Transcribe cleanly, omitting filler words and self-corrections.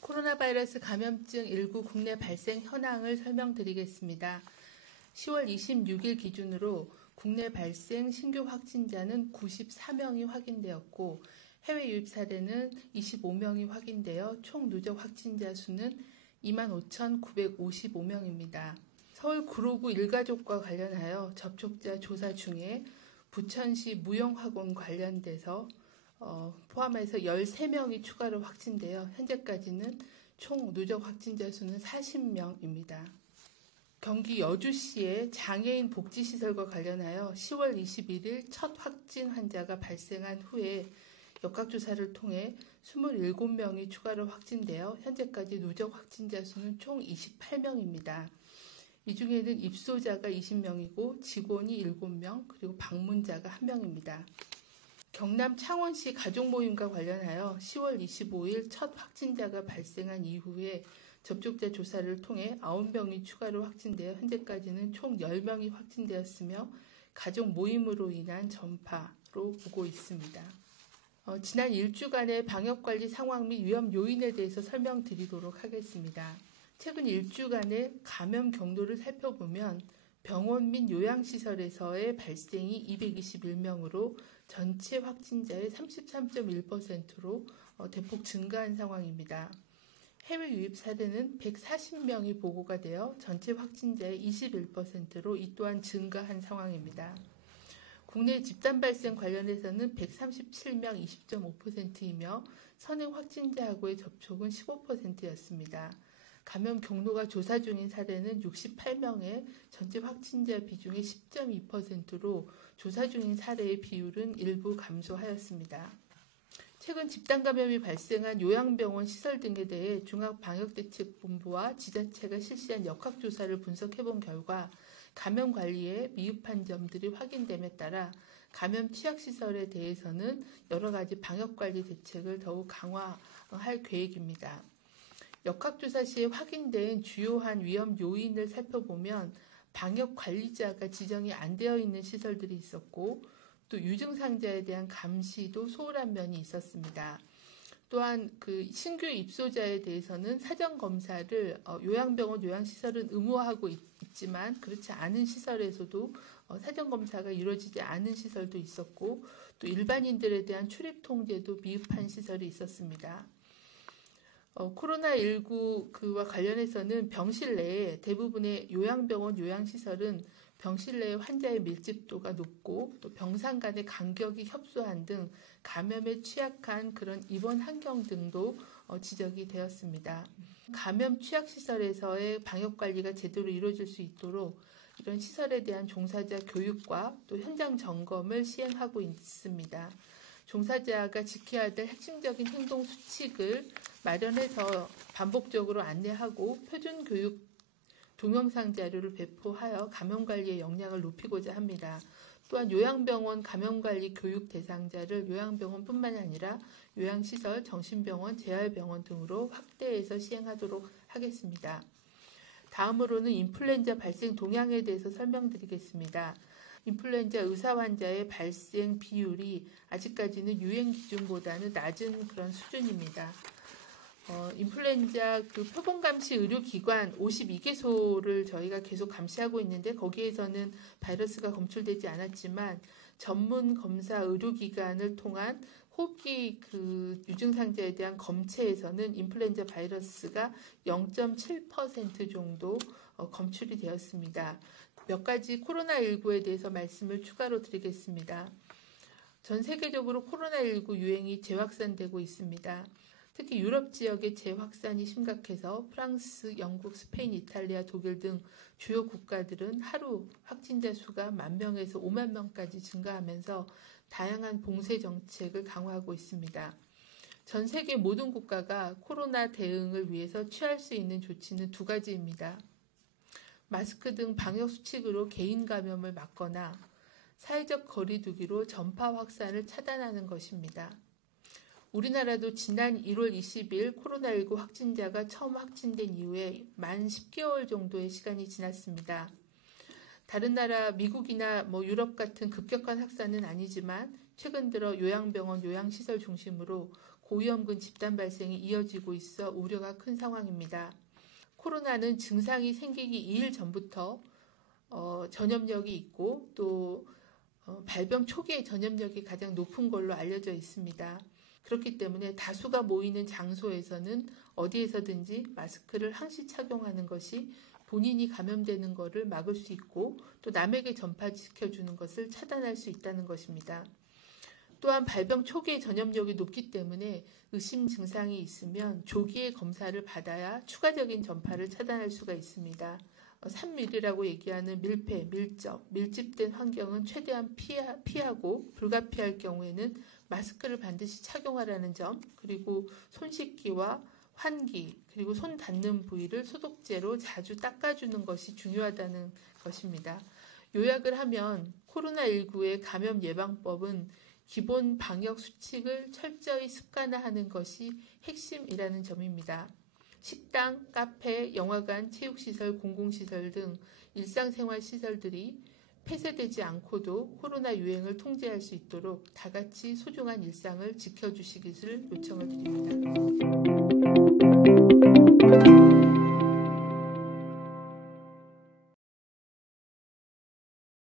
코로나 바이러스 감염증 19 국내 발생 현황을 설명드리겠습니다. 10월 26일 기준으로 국내 발생 신규 확진자는 94명이 확인되었고 해외 유입 사례는 25명이 확인되어 총 누적 확진자 수는 25,955명입니다. 서울 구로구 일가족과 관련하여 접촉자 조사 중에 부천시 무용학원 관련돼서 포함해서 13명이 추가로 확진되어 현재까지는 총 누적 확진자 수는 40명입니다. 경기 여주시의 장애인 복지시설과 관련하여 10월 21일 첫 확진 환자가 발생한 후에 역학조사를 통해 27명이 추가로 확진되어 현재까지 누적 확진자 수는 총 28명입니다. 이 중에는 입소자가 20명이고 직원이 7명 그리고 방문자가 1명입니다. 경남 창원시 가족모임과 관련하여 10월 25일 첫 확진자가 발생한 이후에 접촉자 조사를 통해 9명이 추가로 확진되어 현재까지는 총 10명이 확진되었으며 가족모임으로 인한 전파로 보고 있습니다. 지난 일주간의 방역관리 상황 및 위험 요인에 대해서 설명드리도록 하겠습니다. 최근 일주간의 감염 경로를 살펴보면 병원 및 요양시설에서의 발생이 221명으로 전체 확진자의 33.1%로 대폭 증가한 상황입니다. 해외 유입 사례는 140명이 보고가 되어 전체 확진자의 21%로 이 또한 증가한 상황입니다. 국내 집단 발생 관련해서는 137명 20.5%이며 선행 확진자하고의 접촉은 15%였습니다. 감염 경로가 조사 중인 사례는 68명의 전체 확진자 비중의 10.2%로 조사 중인 사례의 비율은 일부 감소하였습니다. 최근 집단 감염이 발생한 요양병원 시설 등에 대해 중앙방역대책본부와 지자체가 실시한 역학조사를 분석해본 결과 감염 관리에 미흡한 점들이 확인됨에 따라 감염 취약시설에 대해서는 여러 가지 방역관리 대책을 더욱 강화할 계획입니다. 역학조사 시에 확인된 주요한 위험 요인을 살펴보면 방역관리자가 지정이 안 되어 있는 시설들이 있었고 또 유증상자에 대한 감시도 소홀한 면이 있었습니다. 또한 신규 입소자에 대해서는 사전검사를 요양병원, 요양시설은 의무화하고 있지만 그렇지 않은 시설에서도 사전검사가 이루어지지 않은 시설도 있었고 또 일반인들에 대한 출입 통제도 미흡한 시설이 있었습니다. 코로나19와 관련해서는 병실 내에 대부분의 요양병원, 요양시설은 병실 내 환자의 밀집도가 높고 또 병상 간의 간격이 협소한 등 감염에 취약한 그런 입원 환경 등도 지적이 되었습니다. 감염 취약시설에서의 방역관리가 제대로 이루어질 수 있도록 이런 시설에 대한 종사자 교육과 또 현장 점검을 시행하고 있습니다. 종사자가 지켜야 될 핵심적인 행동 수칙을 마련해서 반복적으로 안내하고 표준 교육 동영상 자료를 배포하여 감염관리의 역량을 높이고자 합니다. 또한 요양병원 감염관리 교육 대상자를 요양병원뿐만 아니라 요양시설, 정신병원, 재활병원 등으로 확대해서 시행하도록 하겠습니다. 다음으로는 인플루엔자 발생 동향에 대해서 설명드리겠습니다. 인플루엔자 의사 환자의 발생 비율이 아직까지는 유행 기준보다는 낮은 그런 수준입니다. 인플루엔자 표본 감시 의료기관 52개소를 저희가 계속 감시하고 있는데 거기에서는 바이러스가 검출되지 않았지만 전문 검사 의료기관을 통한 호흡기 유증상자에 대한 검체에서는 인플루엔자 바이러스가 0.7% 정도 검출이 되었습니다. 몇 가지 코로나19에 대해서 말씀을 추가로 드리겠습니다. 전 세계적으로 코로나19 유행이 재확산되고 있습니다. 특히 유럽 지역의 재확산이 심각해서 프랑스, 영국, 스페인, 이탈리아, 독일 등 주요 국가들은 하루 확진자 수가 10,000명에서 50,000명까지 증가하면서 다양한 봉쇄 정책을 강화하고 있습니다. 전 세계 모든 국가가 코로나 대응을 위해서 취할 수 있는 조치는 두 가지입니다. 마스크 등 방역 수칙으로 개인 감염을 막거나 사회적 거리 두기로 전파 확산을 차단하는 것입니다. 우리나라도 지난 1월 20일 코로나19 확진자가 처음 확진된 이후에 만 10개월 정도의 시간이 지났습니다. 다른 나라 미국이나 유럽 같은 급격한 확산은 아니지만 최근 들어 요양병원, 요양시설 중심으로 고위험군 집단 발생이 이어지고 있어 우려가 큰 상황입니다. 코로나는 증상이 생기기 2일 전부터 전염력이 있고 또 발병 초기의 전염력이 가장 높은 걸로 알려져 있습니다. 그렇기 때문에 다수가 모이는 장소에서는 어디에서든지 마스크를 항시 착용하는 것이 본인이 감염되는 것을 막을 수 있고 또 남에게 전파시켜주는 것을 차단할 수 있다는 것입니다. 또한 발병 초기의 전염력이 높기 때문에 의심 증상이 있으면 조기에 검사를 받아야 추가적인 전파를 차단할 수가 있습니다. 3밀이라고 얘기하는 밀폐, 밀접, 밀집된 환경은 최대한 피하고 불가피할 경우에는 마스크를 반드시 착용하라는 점, 그리고 손 씻기와 환기, 그리고 손 닿는 부위를 소독제로 자주 닦아주는 것이 중요하다는 것입니다. 요약을 하면 코로나19의 감염 예방법은 기본 방역 수칙을 철저히 습관화하는 것이 핵심이라는 점입니다. 식당, 카페, 영화관, 체육시설, 공공시설 등 일상생활 시설들이 폐쇄되지 않고도 코로나 유행을 통제할 수 있도록 다 같이 소중한 일상을 지켜주시기를 요청을 드립니다.